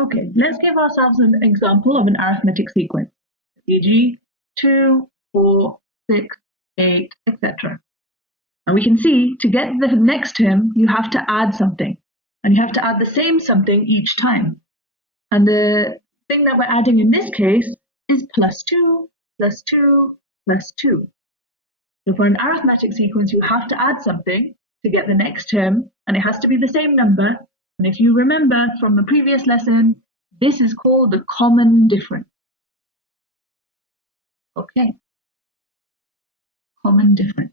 Okay, let's give ourselves an example of an arithmetic sequence, e.g. 2, 4, 6, 8, etc. And we can see to get the next term, you have to add something. And you have to add the same something each time. And the thing that we're adding in this case is plus 2, plus 2, plus 2. So for an arithmetic sequence, you have to add something to get the next term, and it has to be the same number. And if you remember from the previous lesson, this is called the common difference. Okay, common difference.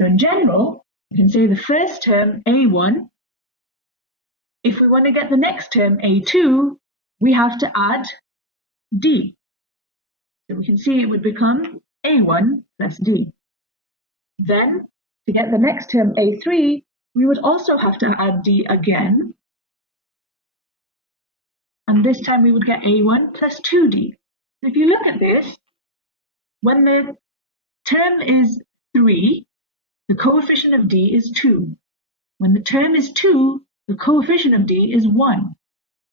So in general, you can say the first term, A1. If we want to get the next term, A2, we have to add D. So we can see it would become A1 plus D. Then, to get the next term, A3, we would also have to add D again. And this time we would get A1 plus 2D. So if you look at this, when the term is 3, the coefficient of D is 2. When the term is 2, the coefficient of D is 1.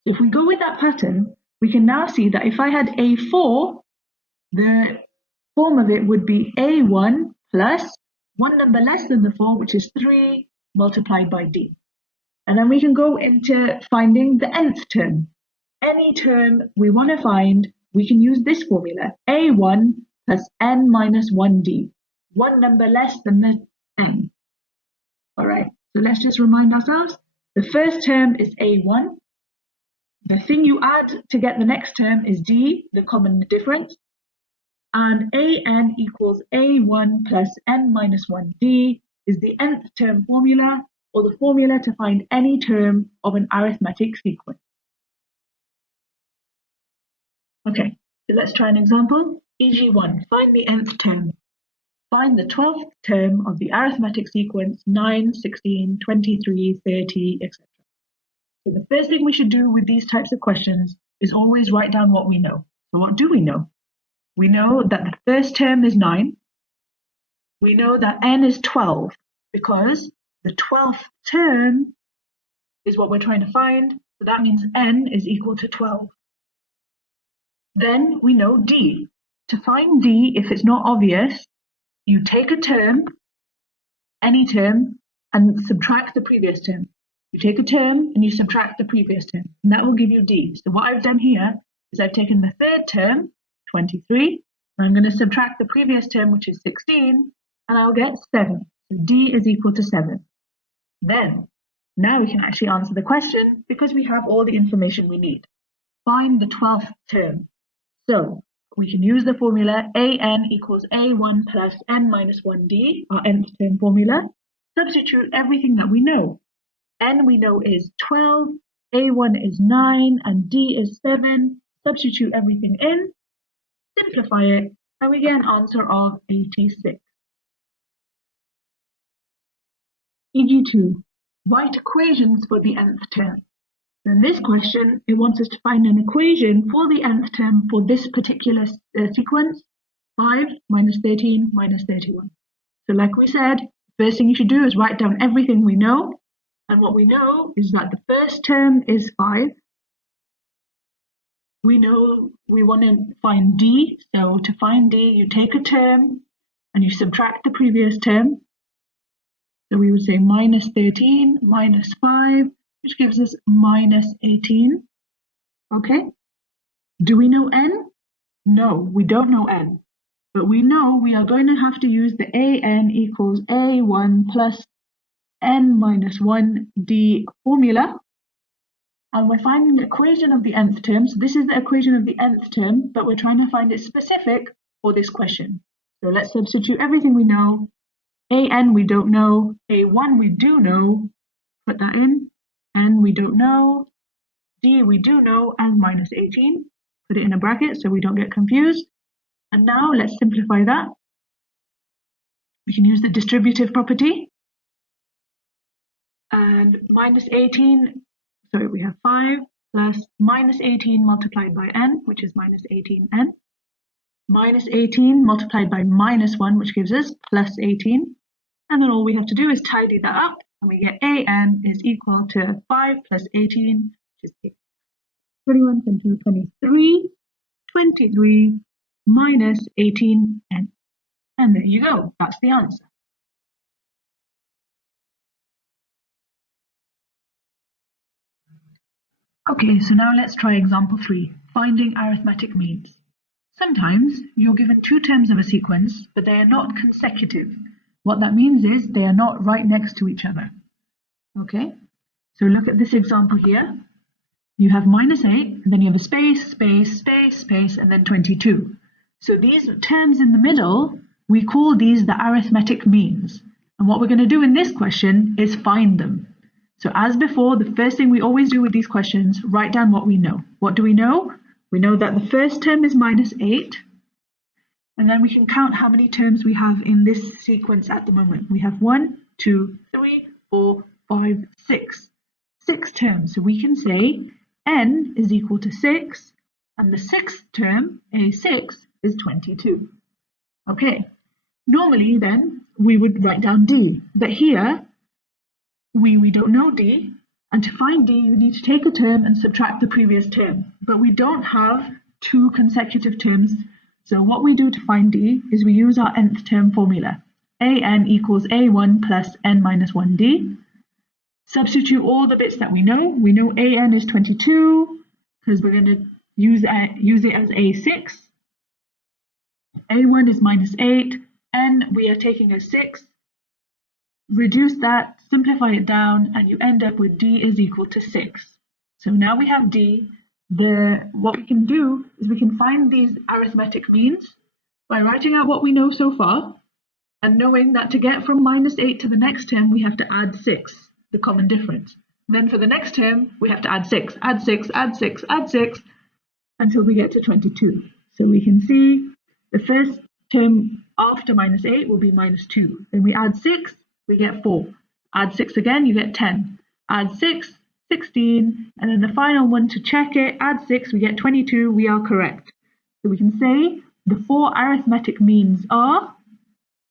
If we go with that pattern, we can now see that if I had A4, the form of it would be A1 plus one number less than the 4, which is 3 multiplied by D. And then we can go into finding the nth term. Any term we want to find, we can use this formula, A1 plus n minus 1D, one number less than the n. All right, so let's just remind ourselves. The first term is A1. The thing you add to get the next term is D, the common difference. And an equals A1 plus n minus 1D is the nth term formula, or the formula to find any term of an arithmetic sequence. Okay, so let's try an example. EG1, find the nth term. Find the 12th term of the arithmetic sequence 9, 16, 23, 30, etc. So the first thing we should do with these types of questions is always write down what we know. So what do we know? We know that the first term is 9. We know that n is 12 because the 12th term is what we're trying to find. So that means n is equal to 12. Then we know D. To find D, if it's not obvious, you take a term, any term, and subtract the previous term. You take a term and you subtract the previous term, and that will give you D. So what I've done here is I've taken the third term, 23, and I'm going to subtract the previous term, which is 16, and I'll get 7. So D is equal to 7. Then, now we can actually answer the question because we have all the information we need. Find the 12th term. So we can use the formula an equals a1 plus n minus 1d, our nth term formula. Substitute everything that we know. N we know is 12, a1 is 9, and d is 7. Substitute everything in, simplify it, and we get an answer of 86. EG2, write equations for the nth term. In this question, it wants us to find an equation for the nth term for this particular sequence, 5 minus 13 minus 31. So like we said, first thing you should do is write down everything we know. And what we know is that the first term is 5. We know we want to find D. So to find D, you take a term and you subtract the previous term. So we would say minus 13 minus 5, which gives us minus 18. Okay. Do we know n? No, we don't know n. But we know we are going to have to use the an equals a1 plus n minus 1d formula. And we're finding the equation of the nth term. So this is the equation of the nth term, but we're trying to find it specific for this question. So let's substitute everything we know. An we don't know, a1 we do know, put that in, n we don't know, d we do know, and minus 18, put it in a bracket so we don't get confused. And now let's simplify that. We can use the distributive property. And minus 18, sorry, we have 5 plus minus 18 multiplied by n, which is minus 18n. Minus 18 multiplied by minus 1, which gives us plus 18. And then all we have to do is tidy that up, and we get an is equal to 5 plus 18, which is 8. 21, 22, 23, 23 minus 18n. And there you go, that's the answer. Okay, so now let's try example 3, finding arithmetic means. Sometimes you're given two terms of a sequence, but they are not consecutive. What that means is they are not right next to each other. Okay, so look at this example here. You have minus 8, and then you have a space, space, space, space, and then 22. So these terms in the middle, we call these the arithmetic means. And what we're going to do in this question is find them. So as before, the first thing we always do with these questions, write down what we know. What do we know? We know that the first term is minus 8, and then we can count how many terms we have in this sequence at the moment. We have 1, 2, 3, 4, 5, 6. 6 terms. So we can say n is equal to 6, and the sixth term, A6, is 22. Okay, normally then we would write down D, but here we don't know D, and to find D you need to take a term and subtract the previous term, but we don't have two consecutive terms, so what we do to find D is we use our nth term formula. an equals a1 plus n minus 1d. Substitute all the bits that we know. We know an is 22 because we're going to use it as a6. a1 is minus 8, n we are taking as 6. Reduce that, simplify it down, and you end up with d is equal to 6. So now we have d. What we can do is we can find these arithmetic means by writing out what we know so far and knowing that to get from minus 8 to the next term we have to add 6, the common difference. Then for the next term we have to add 6, add 6, add 6, add 6 until we get to 22. So we can see the first term after minus 8 will be minus 2. Then we add 6, we get 4. Add 6 again, you get 10. Add 6, 16, and then the final one to check it, add 6, we get 22, we are correct. So we can say the four arithmetic means are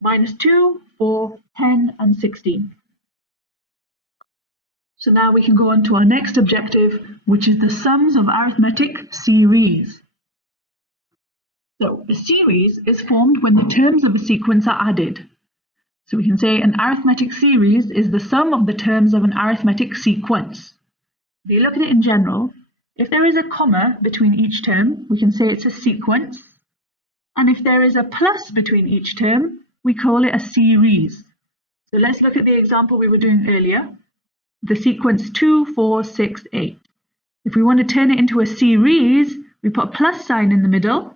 minus 2, 4, 10, and 16. So now we can go on to our next objective, which is the sums of arithmetic series. So a series is formed when the terms of a sequence are added. So we can say an arithmetic series is the sum of the terms of an arithmetic sequence. If you look at it in general, if there is a comma between each term, we can say it's a sequence. And if there is a plus between each term, we call it a series. So let's look at the example we were doing earlier, the sequence 2, 4, 6, 8. If we want to turn it into a series, we put a plus sign in the middle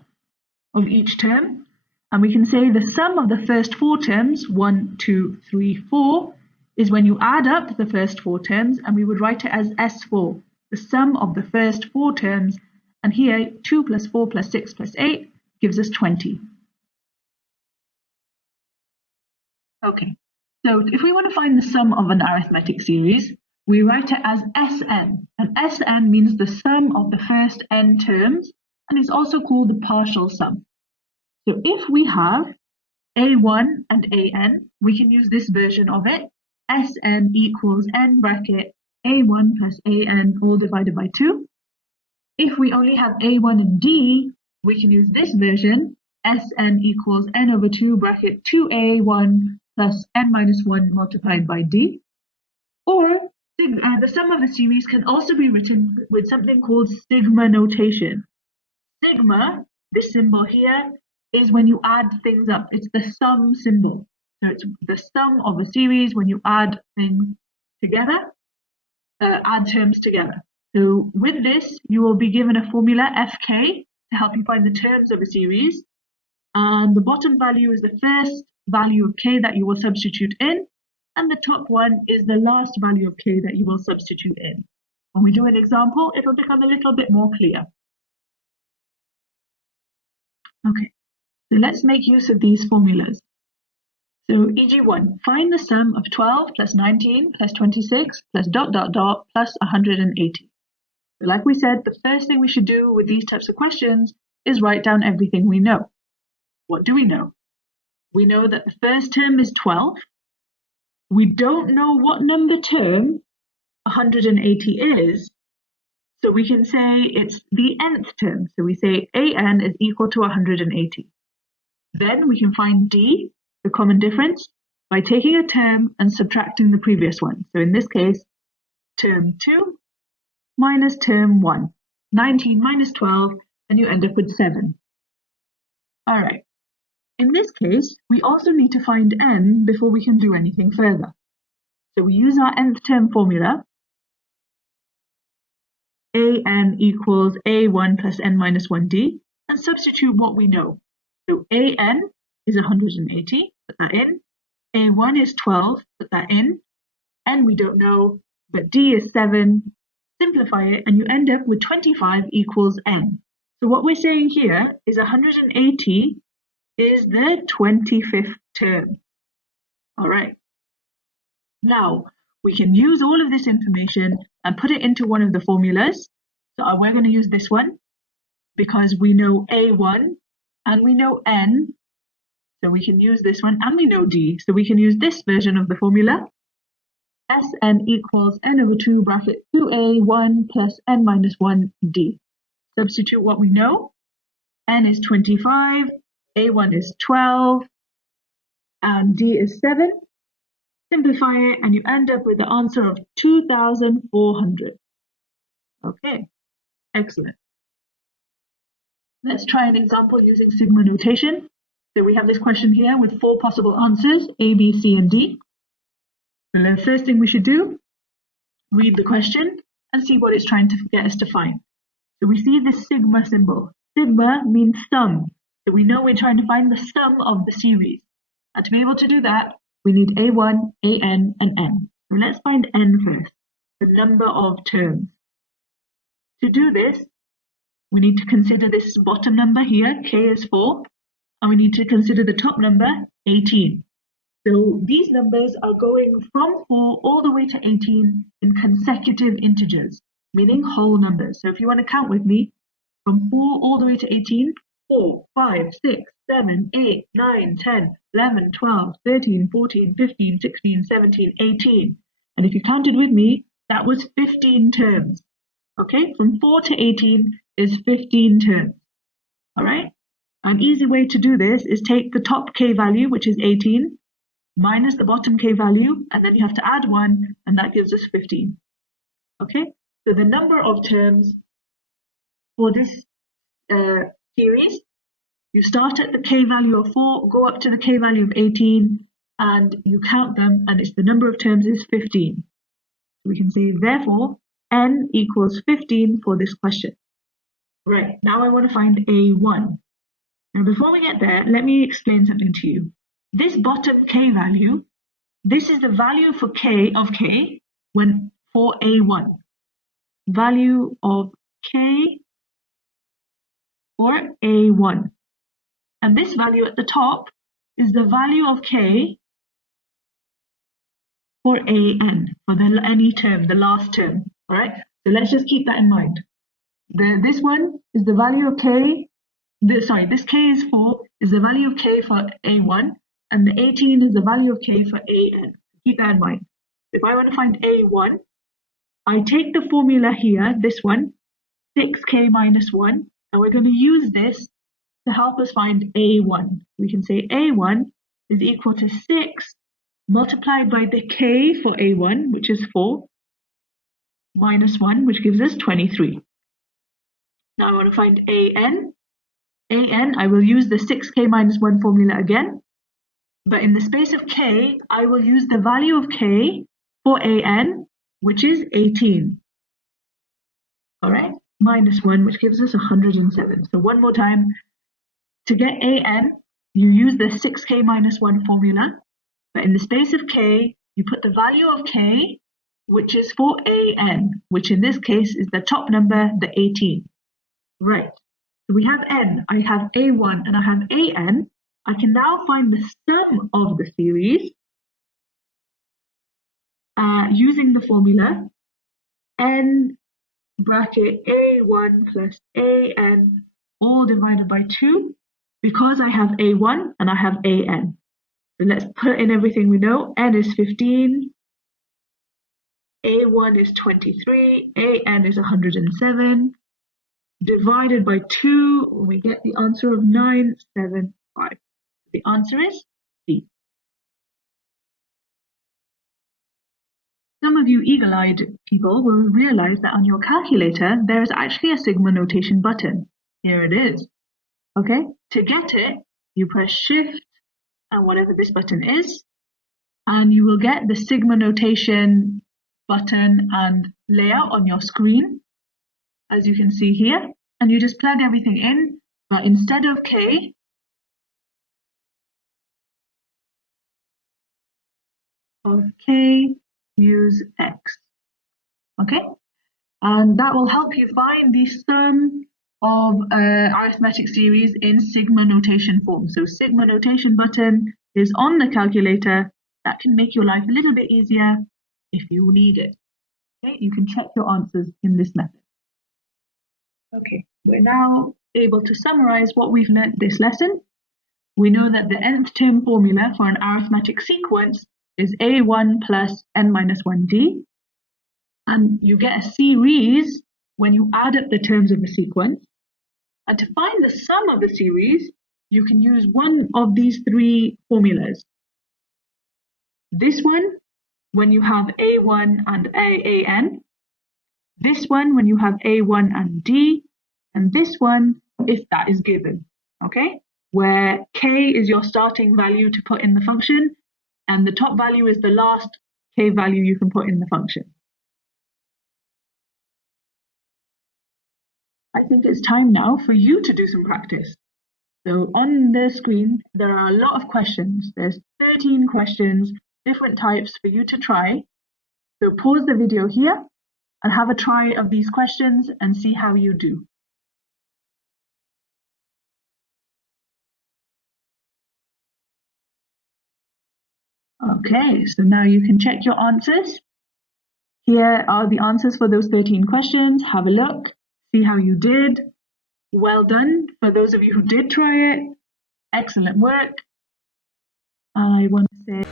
of each term, and we can say the sum of the first 4 terms, 1, 2, 3, 4, is when you add up the first 4 terms, and we would write it as S4, the sum of the first 4 terms, and here 2 plus 4 plus 6 plus 8 gives us 20. Okay, so if we want to find the sum of an arithmetic series, we write it as Sn, and Sn means the sum of the first n terms, and it's also called the partial sum. So if we have a1 and an, we can use this version of it, Sn equals n bracket a1 plus an all divided by 2. If we only have a1 and d, we can use this version, Sn equals n over 2 bracket 2a1 plus n minus 1 multiplied by d. Or the sum of the series can also be written with something called sigma notation. Sigma, this symbol here, is when you add things up. It's the sum symbol. So it's the sum of a series when you add things together, add terms together. So with this, you will be given a formula, fk, to help you find the terms of a series. And the bottom value is the first value of k that you will substitute in, and the top one is the last value of k that you will substitute in. When we do an example, it will become a little bit more clear. Okay, so let's make use of these formulas. So EG1, find the sum of 12 plus 19 plus 26 plus ... plus 180. So like we said, the first thing we should do with these types of questions is write down everything we know. What do we know? We know that the first term is 12. We don't know what number term 180 is, So we can say it's the nth term. So we say an is equal to 180. Then we can find d, the common difference, by taking a term and subtracting the previous one. So in this case, term 2 minus term 1. 19 minus 12, and you end up with 7. All right. In this case, we also need to find n before we can do anything further. So we use our nth term formula. an equals a1 plus n minus 1d, and substitute what we know. So an is 180, put that in. a1 is 12, put that in. n we don't know, but d is 7. Simplify it, and you end up with 25 equals n. So what we're saying here is 180 is the 25th term. All right. Now, we can use all of this information and put it into one of the formulas. So we're going to use this one because we know A1 and we know N. So we can use this one, and we know D. So we can use this version of the formula. Sn equals n over 2 bracket 2a1 plus n minus 1d. Substitute what we know. N is 25, A1 is 12, and D is 7. Simplify it, and you end up with the answer of 2,400. Okay, excellent. Let's try an example using sigma notation. So we have this question here with 4 possible answers, A, B, C, and D. So the first thing we should do, read the question and see what it's trying to get us to find. So we see this sigma symbol. Sigma means sum. So we know we're trying to find the sum of the series. And to be able to do that, we need A1, AN, and N. So let's find N first, the number of terms. To do this, we need to consider this bottom number here, K is 4, and we need to consider the top number, 18. So these numbers are going from 4 all the way to 18 in consecutive integers, meaning whole numbers. So if you want to count with me, from 4 all the way to 18, 4, 5, 6, 7, 8, 9, 10, 11, 12, 13, 14, 15, 16, 17, 18. And if you counted with me, that was 15 terms. Okay, from 4 to 18 is 15 terms. All right, an easy way to do this is take the top k value, which is 18, minus the bottom k value, and then you have to add 1, and that gives us 15. Okay, so the number of terms for this series, you start at the k value of 4, go up to the k value of 18, and you count them, and it's the number of terms is 15. We can say, therefore, n equals 15 for this question. Right, now I want to find A1. Now before we get there, let me explain something to you. This bottom k value, this is the value for k of k when for A1. Value of k for A1. And this value at the top is the value of k for AN, for any term, the last term. All right, so let's just keep that in mind. This one is the value of k, this k is 4, is the value of k for A1, and the 18 is the value of k for AN. Keep that in mind. If I want to find A1, I take the formula here, this one, 6k minus 1, and we're going to use this to help us find A1. We can say A1 is equal to 6 multiplied by the k for A1, which is 4, minus 1, which gives us 23. Now I want to find AN. AN, I will use the 6k minus 1 formula again. But in the space of k, I will use the value of k for AN, which is 18. All right, minus 1, which gives us 107. So one more time, to get AN, you use the 6k minus 1 formula. But in the space of k, you put the value of k, which is for AN, which in this case is the top number, the 18. Right, so we have n, I have A1 and I have AN. I can now find the sum of the series using the formula n bracket A1 plus AN all divided by 2, because I have A1 and I have AN. So let's put in everything we know. N is 15, A1 is 23, AN is 107. Divided by 2, we get the answer of 975. The answer is D. Some of you eagle-eyed people will realize that on your calculator, there is actually a sigma notation button. Here it is. Okay, to get it, you press Shift and whatever this button is, and you will get the sigma notation button and layout on your screen, as you can see here. And you just plug everything in, but instead of K, use X. Okay, and that will help you find the sum of arithmetic series in sigma notation form. So sigma notation button is on the calculator. That can make your life a little bit easier if you need it. Okay, you can check your answers in this method. Okay, we're now able to summarize what we've learned this lesson. We know that the nth term formula for an arithmetic sequence is A1 plus n minus 1d. And you get a series when you add up the terms of a sequence. And to find the sum of the series, you can use one of these three formulas. This one, when you have A1 and AN. This one, when you have A1 and D. And this one, if that is given. Okay? Where K is your starting value to put in the function, and the top value is the last K value you can put in the function. I think it's time now for you to do some practice. So on the screen, there are a lot of questions. There's 13 questions, different types for you to try. So pause the video here and have a try of these questions and see how you do. Okay, so now you can check your answers. Here are the answers for those 13 questions. Have a look, see how you did. Well done for those of you who did try it. Excellent work. I want to say